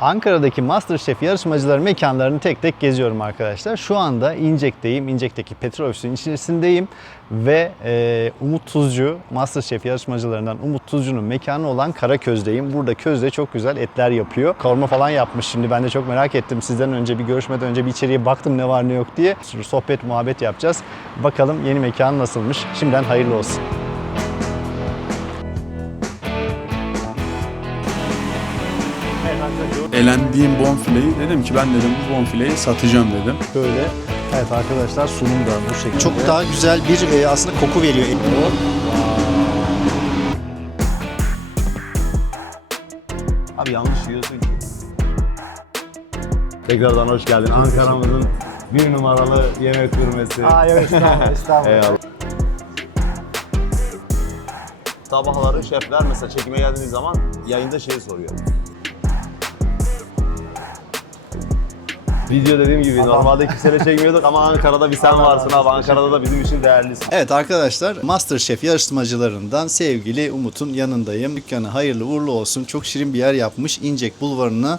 Ankara'daki Masterchef yarışmacıları mekanlarını tek tek geziyorum arkadaşlar. Şu anda İncek'teyim. İncek'teki petrol ofisinin içerisindeyim. Ve e, Umut Tuzcu, Masterchef yarışmacılarından Umut Tuzcu'nun mekanı olan Karaköz'deyim. Burada közde çok güzel etler yapıyor. Kavurma falan yapmış şimdi. Ben de çok merak ettim. Sizden önce bir görüşmeden önce bir içeriye baktım ne var ne yok diye. Sohbet muhabbet yapacağız. Bakalım yeni mekan nasılmış. Şimdiden hayırlı olsun. Elendiğim bonfileyi dedim ki ben dedim bu bonfileyi satacağım dedim. Böyle evet arkadaşlar sunum da bu şekilde. Çok daha güzel bir e, aslında koku veriyor. Abi yanlış yiyorsun ki. Tekrardan hoş geldin. Ankara'mızın bir numaralı yemek gurmesi. Aa estağfurullah, estağfurullah. Eyvallah. Sabahları şefler mesela çekime geldiğiniz zaman yayında şeyi soruyor. Video dediğim gibi normalde kimseyle çekmiyorduk ama Ankara'da bir sen varsın abi. Ankara'da da bizim için değerlisin. Evet arkadaşlar Masterchef yarışmacılarından sevgili Umut'un yanındayım. Dükkanı hayırlı uğurlu olsun. Çok şirin bir yer yapmış. İncek Bulvarı'na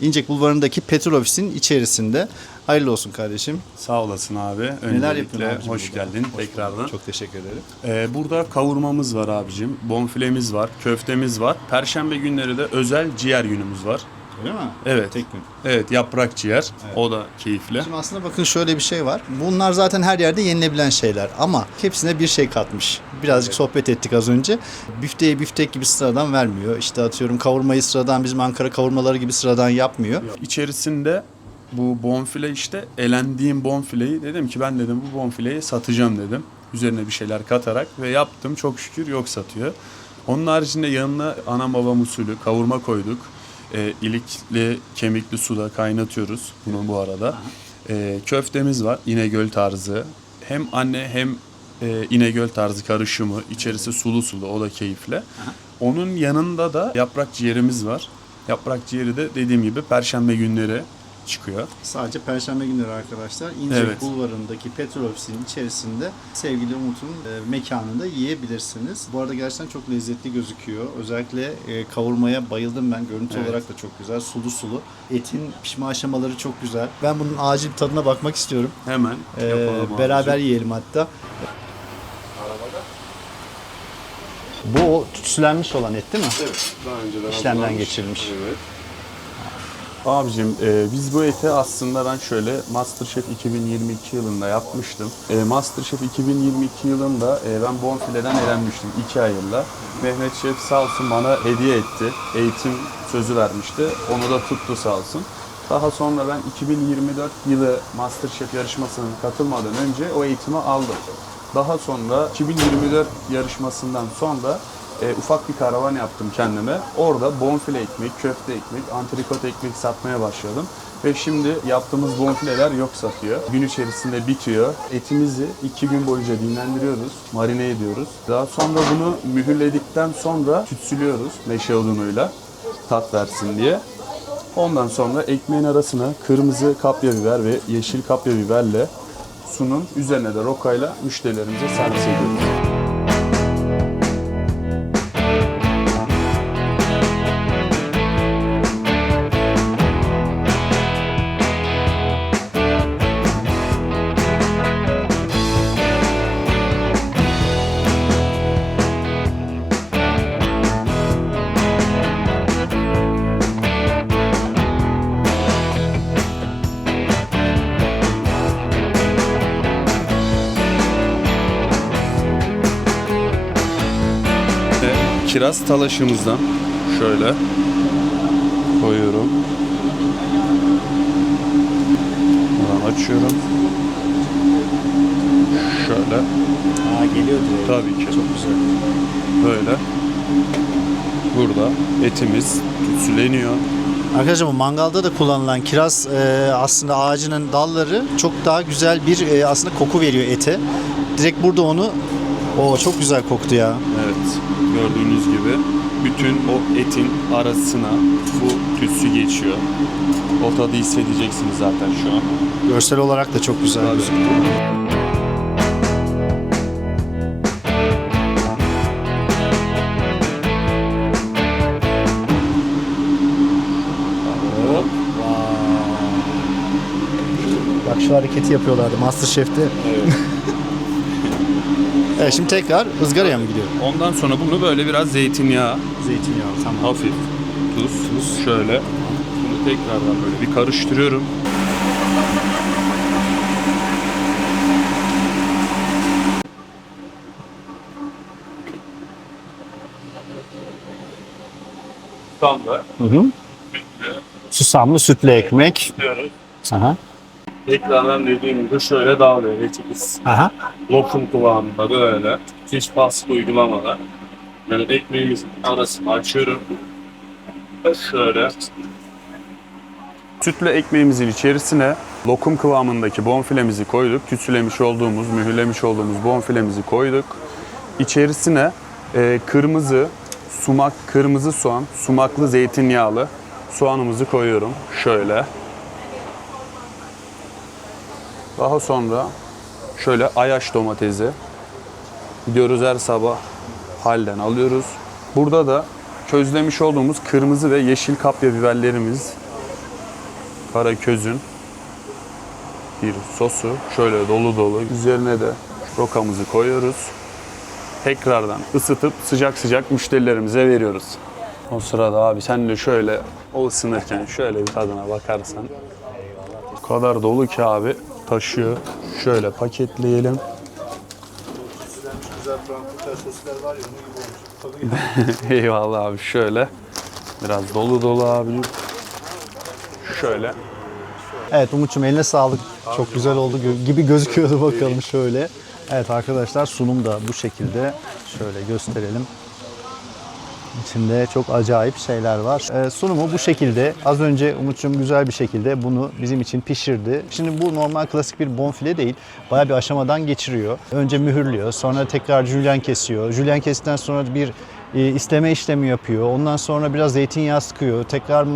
İncek Bulvarı'ndaki petrol ofisinin içerisinde. Hayırlı olsun kardeşim. Sağ olasın abi. Öncelikle yapıyorsun abicim hoş burada? geldin tekrardan. Çok teşekkür ederim. Ee, burada kavurmamız var abicim. Bonfilemiz var, köftemiz var. Perşembe günleri de özel ciğer günümüz var. Öyle mi? Evet. Tek gün. Evet, yaprak ciğer. O da keyifli. Şimdi aslında bakın şöyle bir şey var. Bunlar zaten her yerde yenilebilen şeyler ama hepsine bir şey katmış. Birazcık sohbet ettik az önce. Büfteyi büftek gibi sıradan vermiyor. İşte atıyorum kavurmayı sıradan bizim Ankara kavurmaları gibi sıradan yapmıyor. İçerisinde bu bonfile işte elendiğim bonfileyi dedim ki ben dedim bu bonfileyi satacağım dedim. Üzerine bir şeyler katarak ve yaptım çok şükür yok satıyor. Onun haricinde yanına anam babam usulü kavurma koyduk. E, ilikli kemikli suda kaynatıyoruz bunu bu arada. E, köftemiz var İnegöl tarzı. Hem anne hem e, İnegöl tarzı karışımı. içerisi sulu sulu o da keyifli. Onun yanında da yaprak ciğerimiz var. Yaprak ciğeri de dediğim gibi perşembe günleri çıkıyor. Sadece Perşembe günleri arkadaşlar İncek Evet. Bulvarı'ndaki petrol ofisinin içerisinde sevgili Umut'un e, mekanında yiyebilirsiniz. Bu arada gerçekten çok lezzetli gözüküyor. Özellikle e, kavurmaya bayıldım ben. Görüntü Evet. olarak da çok güzel. Sulu sulu. Etin pişme aşamaları çok güzel. Ben bunun acil tadına bakmak istiyorum. Hemen E, yapalım beraber yiyelim hatta. Bu o tütsülenmiş olan et değil mi? Evet, daha önceden İşlemden hazırlanmış. geçirilmiş. Evet. Abicim e, biz bu eti aslında ben şöyle Masterchef 2022 yılında yapmıştım. E, Masterchef 2022 yılında e, ben bonfileden elenmiştim 2 ayında. Mehmet Şef sağ olsun bana hediye etti. Eğitim sözü vermişti. Onu da tuttu sağ olsun. Daha sonra ben 2024 yılı Masterchef yarışmasına katılmadan önce o eğitimi aldım. Daha sonra 2024 yarışmasından sonra e, ufak bir karavan yaptım kendime. Orada bonfile ekmek, köfte ekmek, antrikot ekmek satmaya başladım. Ve şimdi yaptığımız bonfileler yok satıyor. Gün içerisinde bitiyor. Etimizi iki gün boyunca dinlendiriyoruz, marine ediyoruz. Daha sonra bunu mühürledikten sonra tütsülüyoruz meşe odunuyla tat versin diye. Ondan sonra ekmeğin arasına kırmızı kapya biber ve yeşil kapya biberle sunum üzerine de rokayla müşterilerimize servis ediyoruz. Kiraz talaşımızdan şöyle koyuyorum. Buradan açıyorum. Şöyle. Aa geliyor direkt. Tabii ki. Çok güzel. Böyle. Burada etimiz tütsüleniyor. Arkadaşlar bu mangalda da kullanılan kiraz e, aslında ağacının dalları çok daha güzel bir e, aslında koku veriyor ete. Direkt burada onu Oo çok güzel koktu ya. Evet. Gördüğünüz gibi bütün o etin arasına bu tütsü geçiyor. O tadı hissedeceksiniz zaten şu an. Görsel olarak da çok güzel. Tabii. Bak şu hareketi yapıyorlardı Masterchef'te. Evet. Evet şimdi tekrar ızgaraya mı gidiyor? Ondan sonra bunu böyle biraz zeytinyağı, Zeytinyağı tamam. hafif tuz, tuz şöyle. Bunu tekrardan böyle bir karıştırıyorum. Tam da Susamlı sütlü ekmek. diyoruz. Aha. Tekrardan dediğim gibi şöyle dağılıyoruz. Aha. lokum kıvamında böyle hiç baskı uygulamadan böyle ekmeğimizin arasını açıyorum. Şöyle. Sütlü ekmeğimizin içerisine lokum kıvamındaki bonfilemizi koyduk. Tütsülemiş olduğumuz, mühürlemiş olduğumuz bonfilemizi koyduk. İçerisine e, kırmızı sumak, kırmızı soğan, sumaklı zeytinyağlı soğanımızı koyuyorum. Şöyle. Daha sonra şöyle ayaş domatesi gidiyoruz her sabah halden alıyoruz. Burada da közlemiş olduğumuz kırmızı ve yeşil kapya biberlerimiz kara közün bir sosu şöyle dolu dolu üzerine de rokamızı koyuyoruz. Tekrardan ısıtıp sıcak sıcak müşterilerimize veriyoruz. O sırada abi sen de şöyle o ısınırken şöyle bir tadına bakarsan o kadar dolu ki abi taşıyor. Şöyle paketleyelim. Eyvallah abi şöyle. Biraz dolu dolu abi. Şöyle. Evet Umut'cum eline sağlık. Çok güzel oldu gibi gözüküyordu bakalım şöyle. Evet arkadaşlar sunum da bu şekilde. Şöyle gösterelim. İçinde çok acayip şeyler var. Ee, sunumu bu şekilde. Az önce Umut'cum güzel bir şekilde bunu bizim için pişirdi. Şimdi bu normal klasik bir bonfile değil. Bayağı bir aşamadan geçiriyor. Önce mühürlüyor. Sonra tekrar jülyen kesiyor. Jülyen kestikten sonra bir e, isteme işlemi yapıyor. Ondan sonra biraz zeytinyağı sıkıyor. Tekrar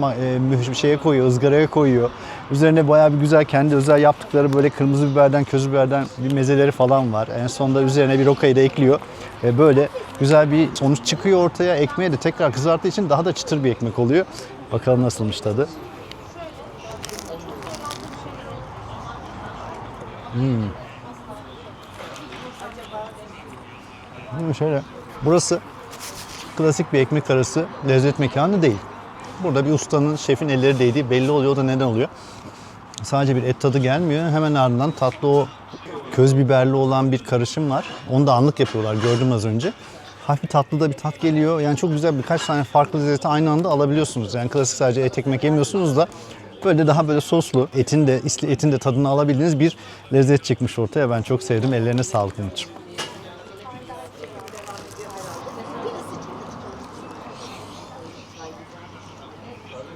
e, şeye koyuyor, ızgaraya koyuyor. Üzerine bayağı bir güzel kendi özel yaptıkları böyle kırmızı biberden, köz biberden bir mezeleri falan var. En sonunda üzerine bir rokayı da ekliyor. Ve böyle güzel bir sonuç çıkıyor ortaya. Ekmeği de tekrar kızarttığı için daha da çıtır bir ekmek oluyor. Bakalım nasılmış tadı. Hmm, şöyle. Burası klasik bir ekmek arası lezzet mekanı değil. Burada bir ustanın, şefin elleri değdiği belli oluyor. O da neden oluyor? Sadece bir et tadı gelmiyor. Hemen ardından tatlı o köz biberli olan bir karışım var. Onu da anlık yapıyorlar gördüm az önce. Hafif tatlı da bir tat geliyor. Yani çok güzel birkaç tane farklı lezzeti aynı anda alabiliyorsunuz. Yani klasik sadece et ekmek yemiyorsunuz da böyle daha böyle soslu etin de etin de tadını alabildiğiniz bir lezzet çıkmış ortaya. Ben çok sevdim. Ellerine sağlık Umut'cum.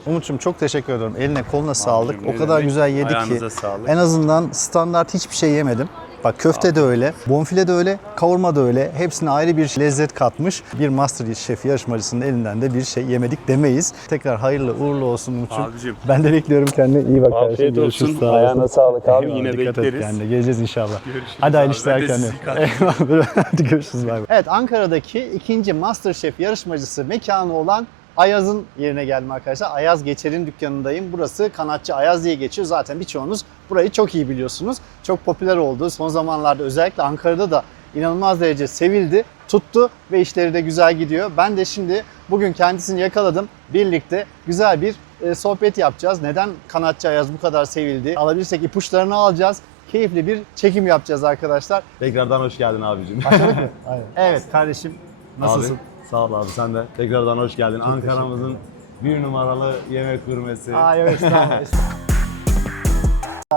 Umut'cum çok teşekkür ediyorum. Eline koluna sağlık. ne O kadar demek. güzel yedik ki. Sağlık. En azından standart hiçbir şey yemedim. Bak köfte de öyle, bonfile de öyle, kavurma da öyle. Hepsine ayrı bir lezzet katmış. Bir Masterchef yarışmacısının elinden de bir şey yemedik demeyiz. Tekrar hayırlı uğurlu olsun Umut'cum. Abicim. Ben de bekliyorum kendine. iyi bak kardeşim. Afiyet Görüşürüz. olsun. Sağ olasın. Ayağına sağlık abi. Eyvallah, Yine dikkat et bekleriz. kendine. Geleceğiz inşallah. Görüşürüz Hadi hayırlı abi. işler Ben de kendine. sizi katlayayım. Eyvallah. Hadi görüşürüz. Bay bay. Evet Ankara'daki ikinci Masterchef yarışmacısı mekanı olan Ayaz'ın yerine geldim arkadaşlar. Ayaz Geçer'in dükkanındayım. Burası Kanatçı Ayaz diye geçiyor. Zaten birçoğunuz burayı çok iyi biliyorsunuz. Çok popüler oldu. Son zamanlarda özellikle Ankara'da da inanılmaz derece sevildi, tuttu ve işleri de güzel gidiyor. Ben de şimdi bugün kendisini yakaladım. Birlikte güzel bir e, sohbet yapacağız. Neden Kanatçı Ayaz bu kadar sevildi? Alabilirsek ipuçlarını alacağız. Keyifli bir çekim yapacağız arkadaşlar. Tekrardan hoş geldin abicim. Evet kardeşim nasılsın? Abi, sağ ol abi sen de. Tekrardan hoş geldin. Ankara'mızın bir numaralı yemek gurmesi. Aa estağfurullah.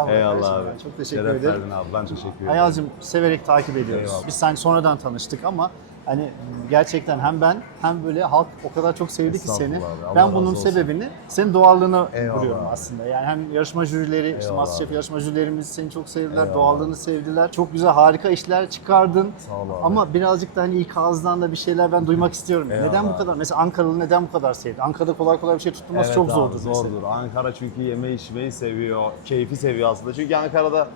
Eyvallah abi. Çok teşekkür Şeref ederim. verdin abi. Ben teşekkür ederim. Ayaz'cığım severek takip ediyoruz. Eyvallah. Biz sen sonradan tanıştık ama hani gerçekten hem ben hem böyle halk o kadar çok sevdi ki seni. abi, Ben bunun sebebini senin doğallığına Eyvallah abi. aslında. Yani hem yarışma jürileri, işte Eyvallah Masterchef abi. yarışma jürilerimiz seni çok sevdiler, Eyvallah. doğallığını sevdiler. Çok güzel harika işler çıkardın. Sağ ol abi. Ama birazcık da hani ilk ağızdan da bir şeyler ben duymak istiyorum. Eyvallah Neden bu kadar? Mesela Ankaralı neden bu kadar sevdi? Ankara'da kolay kolay bir şey tutturması Evet çok abi, zordur. mesela. Zordur. Ankara çünkü yeme içmeyi seviyor. Keyfi seviyor aslında. Çünkü Ankara'da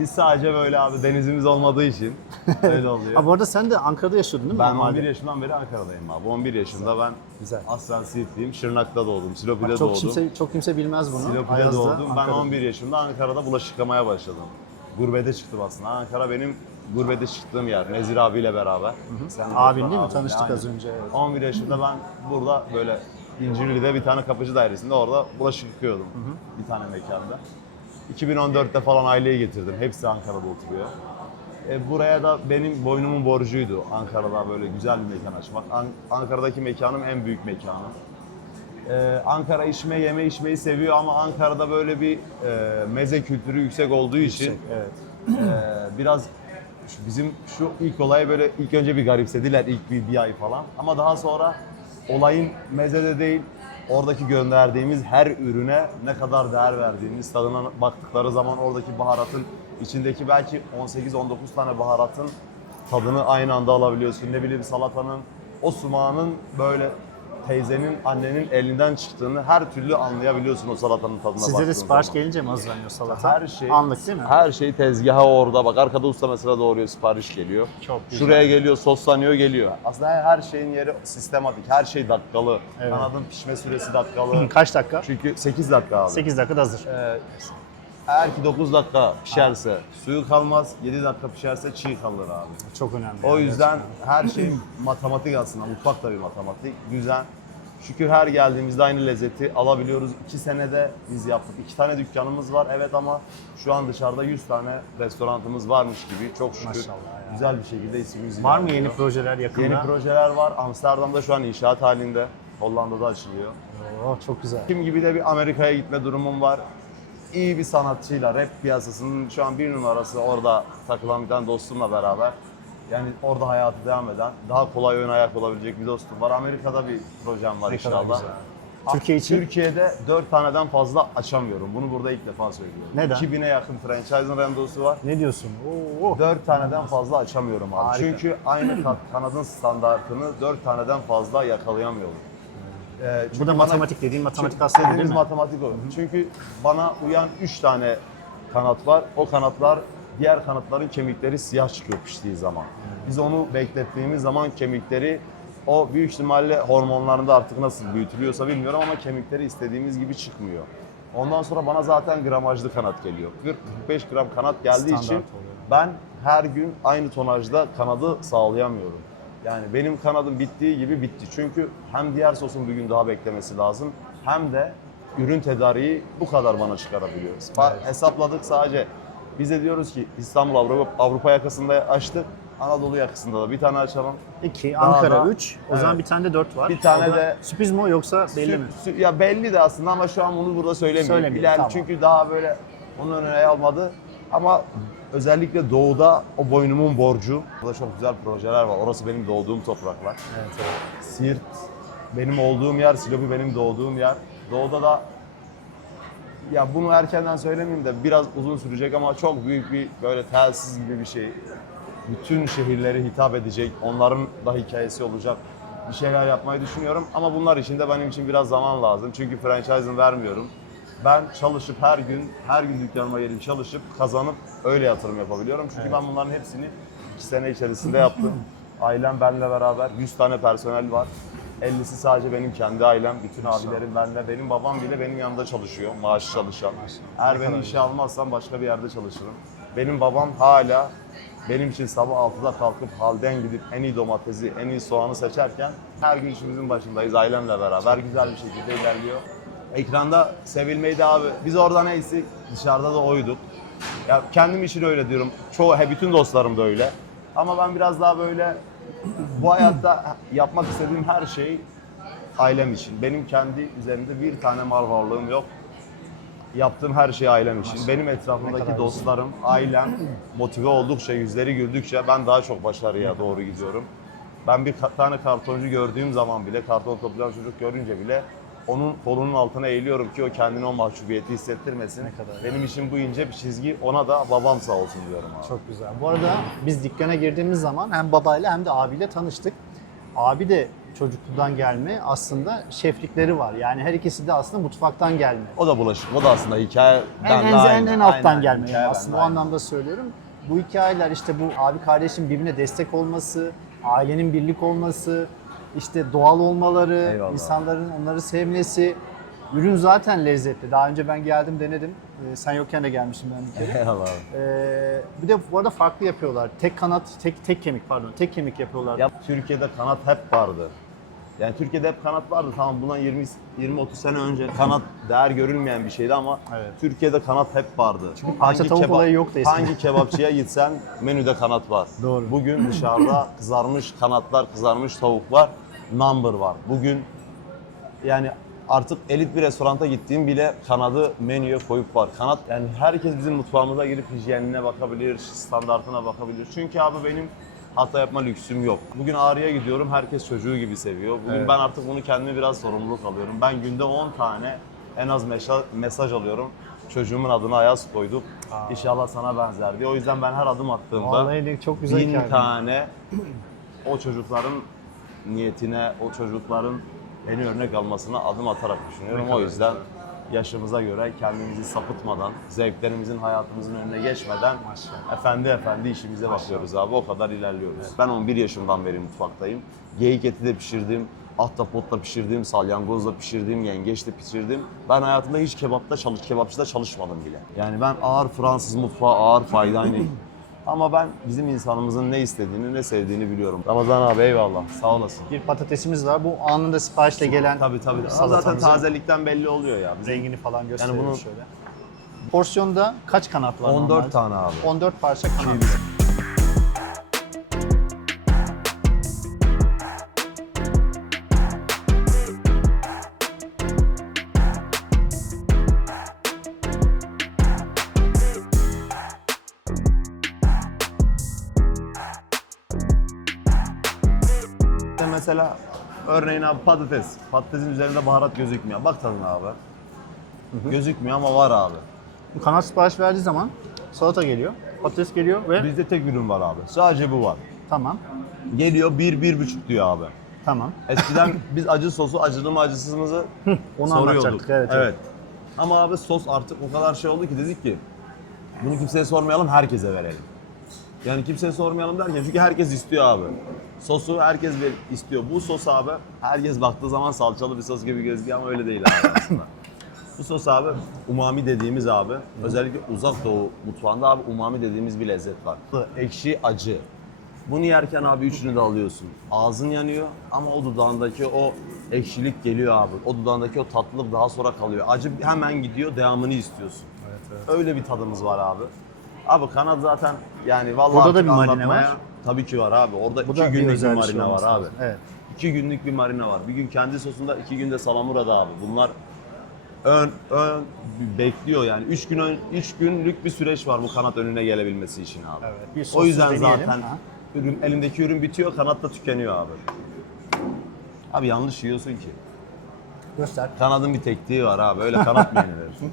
Biz sadece böyle abi denizimiz olmadığı için öyle oluyor. Ha, bu arada sen de Ankara'da yaşıyordun değil mi? ben Normalde. 11 yaşından beri Ankara'dayım abi. 11 yaşında ben Güzel. aslen Siirtliyim. Şırnak'ta doğdum, Silopi'de Bak, çok doğdum. kimse çok kimse bilmez bunu. Silopi'de Ayaz'da, doğdum. Ben Ankara'da. 11 yaşında Ankara'da bulaşık yıkamaya başladım. Gurbete çıktım aslında. Ankara benim gurbete çıktığım yer. Nezir abiyle beraber. Sen de Abin değil mi? abinle, Tanıştık aynen. az önce. Evet. 11 yaşında ben burada böyle İncirli'de bir tane kapıcı dairesinde orada bulaşık yıkıyordum. Bir tane mekanda. 2014'te falan aileyi getirdim. Hepsi Ankara'da oturuyor. E, buraya da benim boynumun borcuydu Ankara'da böyle güzel bir mekan açmak. An- Ankara'daki mekanım en büyük mekanım. Ee, Ankara içme, yeme içmeyi seviyor ama Ankara'da böyle bir e, meze kültürü yüksek olduğu için Evet. e, biraz şu- bizim şu ilk olayı böyle ilk önce bir garipsediler ilk bir, bir ay falan. Ama daha sonra olayın mezede değil oradaki gönderdiğimiz her ürüne ne kadar değer verdiğimiz tadına baktıkları zaman oradaki baharatın içindeki belki 18-19 tane baharatın tadını aynı anda alabiliyorsun. Ne bileyim salatanın, o sumağının böyle teyzenin, annenin elinden çıktığını her türlü anlayabiliyorsun o salatanın tadına Sizde de baktığın sipariş zaman. gelince mi hazırlanıyor salata? Her şey Anlık değil mi? Her şey tezgaha orada. Bak arkada usta mesela doğruyor, sipariş geliyor. Çok güzel. Şuraya geliyor, soslanıyor, geliyor. Aslında her şeyin yeri sistematik. Her şey dakikalı. Evet. Kanadın pişme süresi dakikalı. Kaç dakika? Çünkü 8 dakika abi. 8 dakikada hazır. Ee, eğer ki 9 dakika pişerse suyu kalmaz, 7 dakika pişerse çiğ kalır abi. Çok önemli. O yani yüzden gerçekten. her şey matematik aslında. Mutfak da bir matematik. Düzen. Şükür her geldiğimizde aynı lezzeti alabiliyoruz. İki senede biz yaptık. İki tane dükkanımız var evet ama şu an dışarıda 100 tane restoranımız varmış gibi. Çok şükür Maşallah ya. güzel bir şekilde ismimiz Var mı ilerliyor. yeni projeler yakında? Yeni projeler var. Amsterdam'da şu an inşaat halinde. Hollanda'da açılıyor. Oo, çok güzel. Kim gibi de bir Amerika'ya gitme durumum var. İyi bir sanatçıyla, rap piyasasının şu an bir numarası orada takılan bir tane dostumla beraber. Yani orada hayatı devam eden, daha kolay ön ayak olabilecek bir dostum var. Amerika'da bir projem var Ne kadar inşallah. güzel. Ah, Türkiye için? Türkiye'de 4 taneden fazla açamıyorum. Bunu burada ilk defa söylüyorum. Neden? 2000'e yakın franchising randevusu var. Ne diyorsun? Oo. 4 taneden fazla açamıyorum abi. Harika. Çünkü aynı ka- kanadın standartını 4 taneden fazla yakalayamıyorum. Ee, çünkü Bu da bana- matematik dediğin matematik çünkü aslında değil dediğimiz mi? matematik o. Çünkü bana uyan 3 tane kanat var. O kanatlar diğer kanatların kemikleri siyah çıkıyor piştiği zaman. Biz onu beklettiğimiz zaman kemikleri o büyük ihtimalle hormonlarında artık nasıl büyütülüyorsa bilmiyorum ama kemikleri istediğimiz gibi çıkmıyor. Ondan sonra bana zaten gramajlı kanat geliyor. 40-45 gram kanat geldiği Standart için oluyor. ben her gün aynı tonajda kanadı sağlayamıyorum. Yani benim kanadım bittiği gibi bitti. Çünkü hem diğer sosun bir gün daha beklemesi lazım hem de ürün tedariği bu kadar bana çıkarabiliyor. Spa- Hesapladık sadece. Biz de diyoruz ki İstanbul Avrupa, Avrupa yakasında açtık. Anadolu yakasında da bir tane açalım. 2, Daha Ankara da- 3. O zaman Evet. bir tane de 4 var. Bir tane O da de- Sürpriz mi o yoksa belli Sü- mi? sü- ya belli de aslında ama şu an bunu burada söylemiyorum. Söylemeyelim, tamam. çünkü daha böyle onun önüne almadı. Ama özellikle doğuda o boynumun borcu. Burada çok güzel projeler var. Orası benim doğduğum topraklar. Evet, evet. Siirt benim olduğum yer, Silopi benim doğduğum yer. Doğuda da ya bunu erkenden söylemeyeyim de biraz uzun sürecek ama çok büyük bir böyle telsiz gibi bir şey. Bütün şehirlere hitap edecek, onların da hikayesi olacak bir şeyler yapmayı düşünüyorum. Ama bunlar için de benim için biraz zaman lazım. Çünkü franchising vermiyorum. Ben çalışıp her gün, her gün dükkanıma gelip çalışıp kazanıp öyle yatırım yapabiliyorum. Çünkü ben bunların hepsini iki sene içerisinde yaptım. Ailem benimle beraber 100 tane personel var. 50'si sadece benim kendi ailem, bütün abilerim benimle. Benim babam bile benim yanında çalışıyor, maaşı çalışan. Eğer beni işe almazsam başka bir yerde çalışırım. Benim babam hala benim için sabah 6'da kalkıp halden gidip en iyi domatesi, en iyi soğanı seçerken her gün işimizin başındayız ailemle beraber. Güzel bir şekilde ilerliyor. Ekranda sevilmeyi abi. Biz orada neyse dışarıda da oyduk. Ya kendim için öyle diyorum. Çoğu, he, bütün dostlarım da öyle. Ama ben biraz daha böyle bu hayatta yapmak istediğim her şey ailem için. Benim kendi üzerimde bir tane mal varlığım yok. Yaptığım her şey ailem için. Benim Ne etrafımdaki dostlarım, ailem motive oldukça, yüzleri güldükçe ben daha çok başarıya doğru gidiyorum. Ben bir tane kartoncu gördüğüm zaman bile, karton toplayan çocuk görünce bile onun kolunun altına eğiliyorum ki o kendine o mahcubiyeti hissettirmesin. Ne kadar Benim için bu ince bir çizgi, ona da babam sağ olsun diyorum abi. Çok güzel. Bu arada biz dükkana girdiğimiz zaman hem babayla hem de abiyle tanıştık. abi de çocukluktan gelme aslında şeflikleri var. Yani her ikisi de aslında mutfaktan gelme. O da bulaşık. O da aslında hikaye. En, en, en, en alttan gelme yani aslında o anlamda söylüyorum. Bu hikayeler işte bu abi kardeşin birbirine destek olması, ailenin birlik olması, işte doğal olmaları, Eyvallah. insanların onları sevmesi. Ürün zaten lezzetli. Daha önce ben geldim denedim. Ee, sen yokken de gelmiştim ben bir kere. Eyvallah. Ee, bir de bu arada farklı yapıyorlar. Tek kanat, tek tek kemik pardon. Tek kemik yapıyorlar. Ya Türkiye'de kanat hep vardı. Yani Türkiye'de hep kanat vardı. Tamam bundan 20 20 30 sene önce kanat değer görülmeyen bir şeydi ama Evet. Türkiye'de kanat hep vardı. Çünkü parça tavuk olayı yoktu eskiden. Hangi kebapçıya gitsen menüde kanat var. Doğru. Bugün dışarıda kızarmış kanatlar, kızarmış tavuklar number var. Bugün yani artık elit bir restoranta gittiğim bile kanadı menüye koyup var. Kanat yani herkes bizim mutfağımıza girip hijyenine bakabilir, standartına bakabilir. Çünkü abi benim hata yapma lüksüm yok. Bugün Ağrı'ya gidiyorum, herkes çocuğu gibi seviyor. Bugün Evet. ben artık bunu kendime biraz sorumluluk alıyorum. Ben günde 10 tane en az mesaj, alıyorum. Çocuğumun adına Ayaz koyduk. İnşallah sana benzer diye. O yüzden ben her adım attığımda Vallahi çok güzel bin hikaye. tane o çocukların niyetine, o çocukların beni örnek almasına adım atarak düşünüyorum. O yüzden yaşımıza göre kendimizi sapıtmadan, zevklerimizin hayatımızın önüne geçmeden efendi efendi işimize bakıyoruz abi. O kadar ilerliyoruz. Ben 11 yaşımdan beri mutfaktayım. Geyik eti de pişirdim. Ahtapotla pişirdim, salyangozla pişirdim, yengeçle pişirdim. Ben hayatımda hiç kebapta çalış, kebapçıda çalışmadım bile. Yani ben ağır Fransız mutfağı, ağır faydaynı. Ama ben bizim insanımızın ne istediğini, ne sevdiğini biliyorum. Ramazan abi eyvallah, sağ olasın. Bir patatesimiz var. Bu anında siparişle gelen Tabii tabii. Zaten salatamızın tazelikten belli oluyor ya. Bizim rengini falan gösteriyor bunu- şöyle. Porsiyonda kaç kanat var 14 normalde? tane abi. 14 parça kanat. İşte örneğin abi patates. Patatesin üzerinde baharat gözükmüyor. Bak tadına abi. Gözükmüyor ama var abi. Kanat sipariş verdiği zaman salata geliyor, patates geliyor ve Bizde tek ürün var abi. Sadece bu var. tamam, Geliyor bir, bir buçuk diyor abi. tamam. Eskiden biz acı sosu, acılı mı acısızımızı Onu soruyorduk. anlatacaktık, evet, evet. Ama abi sos artık o kadar şey oldu ki dedik ki bunu kimseye sormayalım herkese verelim. Yani kimseye sormayalım derken çünkü herkes istiyor abi. Sosu herkes ver- istiyor. Bu sos abi herkes baktığı zaman salçalı bir sos gibi gözüküyor ama öyle değil abi aslında. Bu sos abi umami dediğimiz abi özellikle uzak doğu mutfağında abi umami dediğimiz bir lezzet var. Ekşi acı. Bunu yerken abi üçünü de alıyorsun. Ağzın yanıyor ama o dudağındaki o ekşilik geliyor abi. O dudağındaki o tatlılık daha sonra kalıyor. Acı hemen gidiyor, devamını istiyorsun. Öyle bir tadımız var abi. Abi kanat zaten yani vallahi Burada da bir anlatmaya- var. Tabii ki var abi. Orada Bu iki bir günlük bir, özel bir şey var olması abi. lazım. Evet. İki günlük bir marine var. Bir gün kendi sosunda, iki günde salamurada abi. Bunlar ön ön bekliyor yani. Üç gün ön, üç günlük bir süreç var bu kanat önüne gelebilmesi için abi. Evet, bir o yüzden deneyelim. zaten Ha. ürün, elindeki ürün bitiyor, kanat da tükeniyor abi. Abi yanlış yiyorsun ki. Göster. Kanadın bir tekniği var abi. Öyle kanat mı yenilir?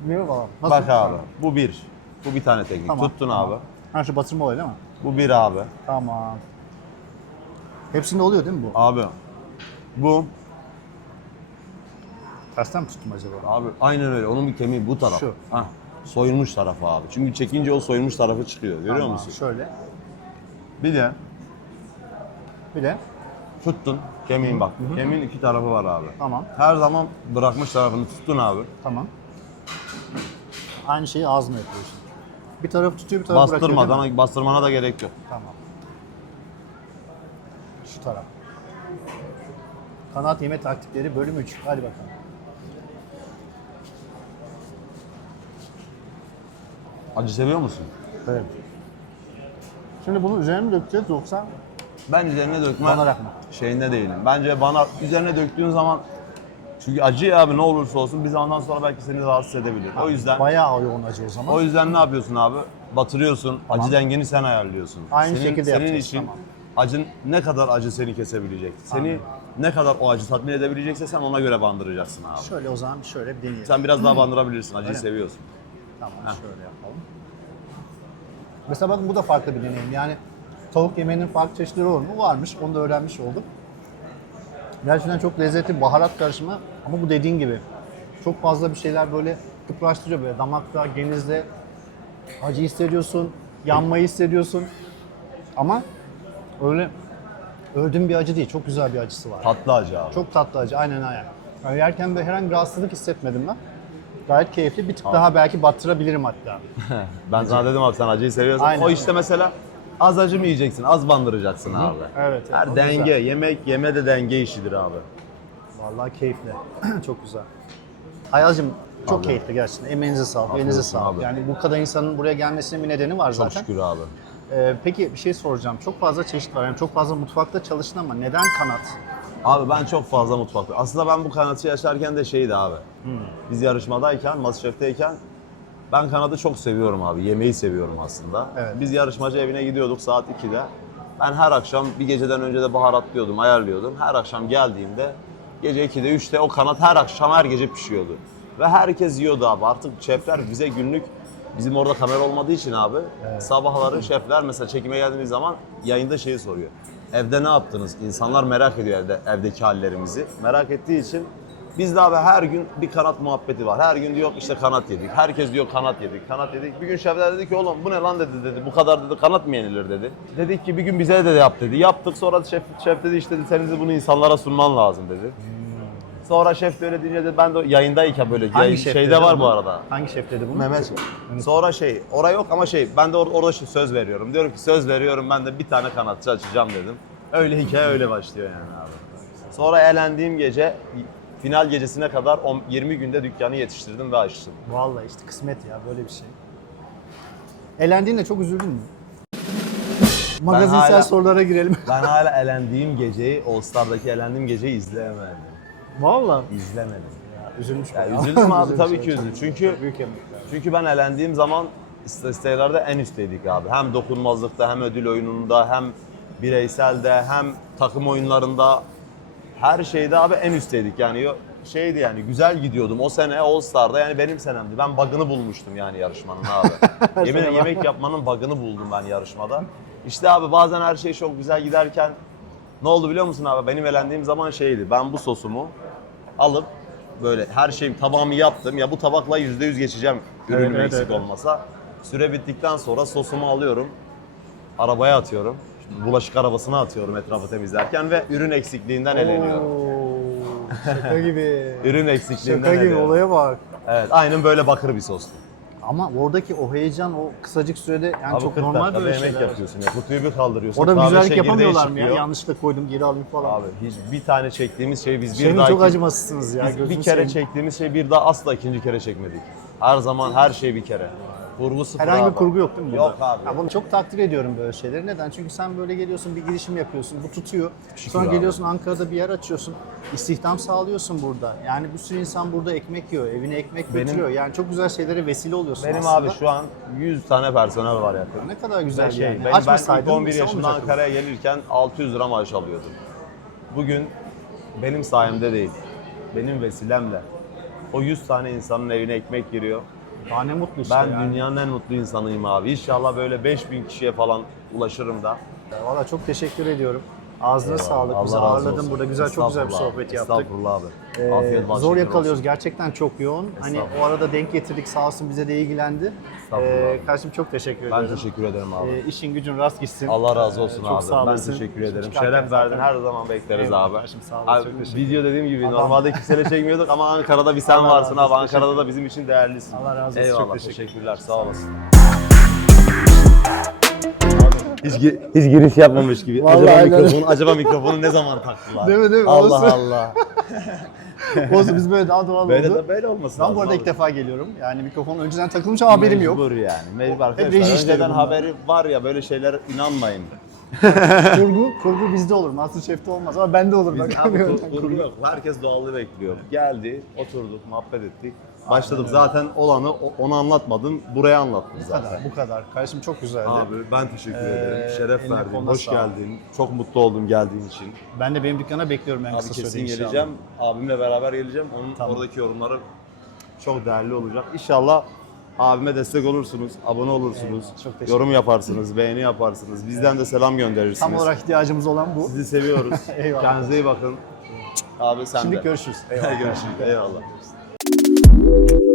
Bilmiyorum ama. Nasıl? Bak abi. Bu bir. Bu bir tane teknik. Tamam, Tuttun tamam. abi. Ha şu batırma olayı değil mi? Bu bir abi. Tamam. Hepsinde oluyor değil mi bu? Abi. Bu. Tersten mi tuttum acaba? Abi aynen öyle. Onun bir kemiği bu taraf. Şu. Hah. Soyulmuş tarafı abi. Çünkü çekince o soyulmuş tarafı çıkıyor. Görüyor Tamam, musun? Şöyle. Bir de Bir de tuttun. Kemiğin bak. Kemiğin iki tarafı var abi. tamam. Her zaman bırakmış tarafını tuttun abi. Tamam. Aynı şeyi ağzına yapıyorsun. Bir tarafı tutuyor, bir tarafı bırakıyor? Bastırmadan, bastırmana da gerek yok. Tamam. Şu taraf. Kanat yeme taktikleri bölüm 3. Hadi bakalım. Acı seviyor musun? Evet. Şimdi bunu üzerine mi dökeceğiz yoksa Ben üzerine dökme Banarak mı? şeyinde değilim. Bence bana üzerine döktüğün zaman çünkü acı abi ne olursa olsun bir zamandan sonra belki seni rahatsız edebilir. O yüzden bayağı yoğun acı o zaman? O yüzden ne yapıyorsun abi? Batırıyorsun. Acı dengeni sen ayarlıyorsun. Aynı senin, şekilde Senin yapacağız, için tamam. acın ne kadar acı seni kesebilecek? Seni Anladım. ne kadar o acı tatmin edebilecekse sen ona göre bandıracaksın abi. Şöyle o zaman şöyle bir deneyelim. Sen biraz daha bandırabilirsin. Acıyı Öyle mi? seviyorsun. Tamam şöyle yapalım. Mesela bakın bu da farklı bir deneyim. Yani tavuk yemeğinin farklı çeşitleri olur mu? Varmış. Onu da öğrenmiş olduk. Gerçekten çok lezzetli baharat karışımı ama bu dediğin gibi çok fazla bir şeyler böyle kıpraştırıyor böyle damakta, genizde acı hissediyorsun, yanmayı hissediyorsun. Ama öyle öldüğün bir acı değil, çok güzel bir acısı var. Tatlı acı abi. Çok tatlı acı, aynen aynen. Yani yerken böyle herhangi bir rahatsızlık hissetmedim ben. Gayet keyifli, bir tık daha belki battırabilirim hatta. Ben sana dedim abi sen acıyı seviyorsun. Aynen. O işte mesela az acı mı yiyeceksin, az bandıracaksın abi. Evet, evet, Her o denge, güzel. yemek yeme de denge işidir abi. Vallahi keyifli. çok güzel. Ayaz'cığım çok Abi. keyifli gerçekten. Emeğinize sağlık, Afiyet elinize sağlık. abi. Yani bu kadar insanın buraya gelmesinin bir nedeni var Çok zaten. şükür abi. Ee, peki bir şey soracağım. Çok fazla çeşit var. Yani çok fazla mutfakta çalıştın ama neden kanat? Abi ben çok fazla mutfakta. Aslında ben bu kanatı yaşarken de şeydi abi. Biz yarışmadayken, Masterchef'teyken ben kanadı çok seviyorum abi. Yemeği seviyorum aslında. Evet. Biz yarışmacı evine gidiyorduk saat 2'de. Ben her akşam bir geceden önce de baharatlıyordum, ayarlıyordum. Her akşam geldiğimde gece 2'de 3'te o kanat her akşam her gece pişiyordu. Ve herkes yiyordu abi. Artık şefler bize günlük bizim orada kamera olmadığı için abi sabahları şefler mesela çekime geldiğimiz zaman yayında şeyi soruyor. Evde ne yaptınız? İnsanlar merak ediyor evde evdeki hallerimizi. Merak ettiği için biz de abi her gün bir kanat muhabbeti var. Her gün diyor işte kanat yedik. Herkes diyor kanat yedik, kanat yedik. Bir gün şefler dedi ki oğlum bu ne lan dedi dedi. Bu kadar dedi kanat mı yenilir dedi. Dedik ki bir gün bize de yap dedi. Yaptık sonra şef, şef dedi işte dedi, senin de bunu insanlara sunman lazım dedi. Sonra şef de öyle deyince de ben de yayındayken böyle yayın, şef şeyde dedi var bunu? bu arada. Hangi şef dedi bunu? Mehmet. Sonra şey, oraya yok ama şey, ben de or- orada şey söz veriyorum. Diyorum ki söz veriyorum ben de bir tane kanatçı açacağım dedim. Öyle hikaye öyle başlıyor yani abi. Sonra elendiğim gece, final gecesine kadar on- 20 günde dükkanı yetiştirdim ve açtım. Vallahi işte kısmet ya böyle bir şey. Elendiğinde çok üzüldün mü? Magazinsel hala- sorulara girelim. Ben hala elendiğim geceyi, All Star'daki elendiğim geceyi izleyemedim. Vallahi. İzlemedim. Üzülmüş Ya bayağı. üzüldüm abi tabii ki üzüldüm. Çünkü Büyük emekler. Çünkü ben elendiğim zaman istatistiklerde en üstteydik abi. Hem dokunmazlıkta hem ödül oyununda hem bireyselde hem takım oyunlarında her şeyde abi en üstteydik. Yani şeydi yani güzel gidiyordum. O sene All Star'da yani benim senemdi. Ben bug'ını bulmuştum yani yarışmanın abi. Yemin yemek yapmanın bug'ını buldum ben yarışmada. İşte abi bazen her şey çok güzel giderken ne oldu biliyor musun abi? Benim elendiğim zaman şeydi. Ben bu sosumu alıp böyle her şeyim tabağımı yaptım. Ya bu tabakla yüzde yüz geçeceğim ürünüm evet, eksik evet, evet. olmasa. Süre bittikten sonra sosumu alıyorum. Arabaya atıyorum. Bulaşık arabasına atıyorum etrafı temizlerken ve ürün eksikliğinden eleniyorum. Oo, Şaka gibi. Ürün eksikliğinden Şaka gibi eleniyorum. olaya bak. Evet aynen böyle bakır bir sostu. Ama oradaki o heyecan o kısacık sürede yani Abi çok 40 normal dakikada böyle yemek şeyler. yapıyorsun ya. Kutuyu bir kaldırıyorsun. Orada kahve güzellik çekirdeği yapamıyorlar mı ya? çıkıyor. Yanlışlıkla koydum geri alayım falan. Abi hiç bir tane çektiğimiz şey biz bir Senin daha çok iki- acımasızsınız ya. Biz bir gözünü kere seveyim. çektiğimiz şey bir daha asla ikinci kere çekmedik. Her zaman her şey bir kere. Kurgu sıfır Herhangi bir abi. kurgu yok değil mi? Yok burada? abi. Ya bunu çok takdir ediyorum böyle şeyleri. Neden? Çünkü sen böyle geliyorsun bir girişim yapıyorsun. Bu tutuyor. Sonra abi. geliyorsun Ankara'da bir yer açıyorsun. İstihdam sağlıyorsun burada. Yani bir sürü insan burada ekmek yiyor. Evine ekmek Benim- götürüyor. Yani çok güzel şeylere vesile oluyorsun Benim aslında. abi şu an 100 tane personel var yakın. Ne kadar güzel Ve şey, yani. ben, ben ilk Açmasaydın 11 mesela yaşında olmayacaktı. Ankara'ya gelirken 600 lira maaş alıyordum. Bugün benim sayemde değil, benim vesilemle o 100 tane insanın evine ekmek giriyor. Daha ne mutlu işte Ben yani. dünyanın en mutlu insanıyım abi. İnşallah böyle 5000 kişiye falan ulaşırım da. Valla çok teşekkür ediyorum. Ağzına Eyvallah, sağlık. Bizi Allah razı ağırladın olsun. burada. Güzel çok güzel bir Estağfurullah sohbet yaptık. Estağfurullah abi. Ee, Afiyet bal zor şeker yakalıyoruz. olsun. Gerçekten çok yoğun. Hani o arada denk getirdik sağ olsun bize de ilgilendi. Estağfurullah Ee, kardeşim çok teşekkür Ben ederim. teşekkür ederim abi. Ee, işin gücün rast gitsin. Allah razı olsun çok abi. sağ ben olasın. teşekkür ederim. Çıkarken Şeref verdin. Her zaman bekleriz Eyvallah abi. kardeşim, sağ Abi, çok teşekkür video dediğim gibi normalde kimseyle çekmiyorduk ama Ankara'da bir sen Allah varsın razı abi. olsun, Ankara'da da bizim için değerlisin. Allah razı olsun, Eyvallah. çok teşekkür Teşekkürler. Sağ olasın. Hiç, hiç giriş yapmamış gibi. Vallahi acaba aynen. mikrofonu, acaba mikrofonu ne zaman taktılar? Değil mi, değil mi? Allah Olsun. Allah. Olsun biz böyle daha doğal Böyle oldu. de böyle olmasın. Ben bu arada ilk defa geliyorum. Yani mikrofon önceden takılmış ama haberim yok. Mecbur yani. Mecbur arkadaşlar. hep reji işleri Önceden bunlar. haberi var ya böyle şeyler inanmayın. kurgu, kurgu bizde olur. Masterchef'te olmaz ama bende olur. Biz Bak, abi kurgu. kur- kurgu yok. Herkes doğallığı bekliyor. Geldi, oturduk, muhabbet ettik. Başladık zaten olanı onu anlatmadım, buraya anlattım Bu zaten. kadar, bu kadar. Kardeşim çok güzeldi. Abi ben teşekkür Ee, ederim. Şeref eline verdin, koluna hoş sağlık. geldin. Çok mutlu oldum geldiğin için. Ben de benim dükkana bekliyorum en Abi kısa kesin sürede inşallah. geleceğim. Abimle beraber geleceğim. Onun Tamam. oradaki yorumları çok değerli olacak. İnşallah Abime destek olursunuz, abone olursunuz, çok teşekkür yorum yaparsınız, beğeni yaparsınız. Bizden de selam gönderirsiniz. Tam olarak ihtiyacımız olan bu. Sizi seviyoruz. Eyvallah. Kendinize iyi bakın. Abi sen Şimdi de. görüşürüz. Eyvallah. Görüşürüz. Eyvallah. thank you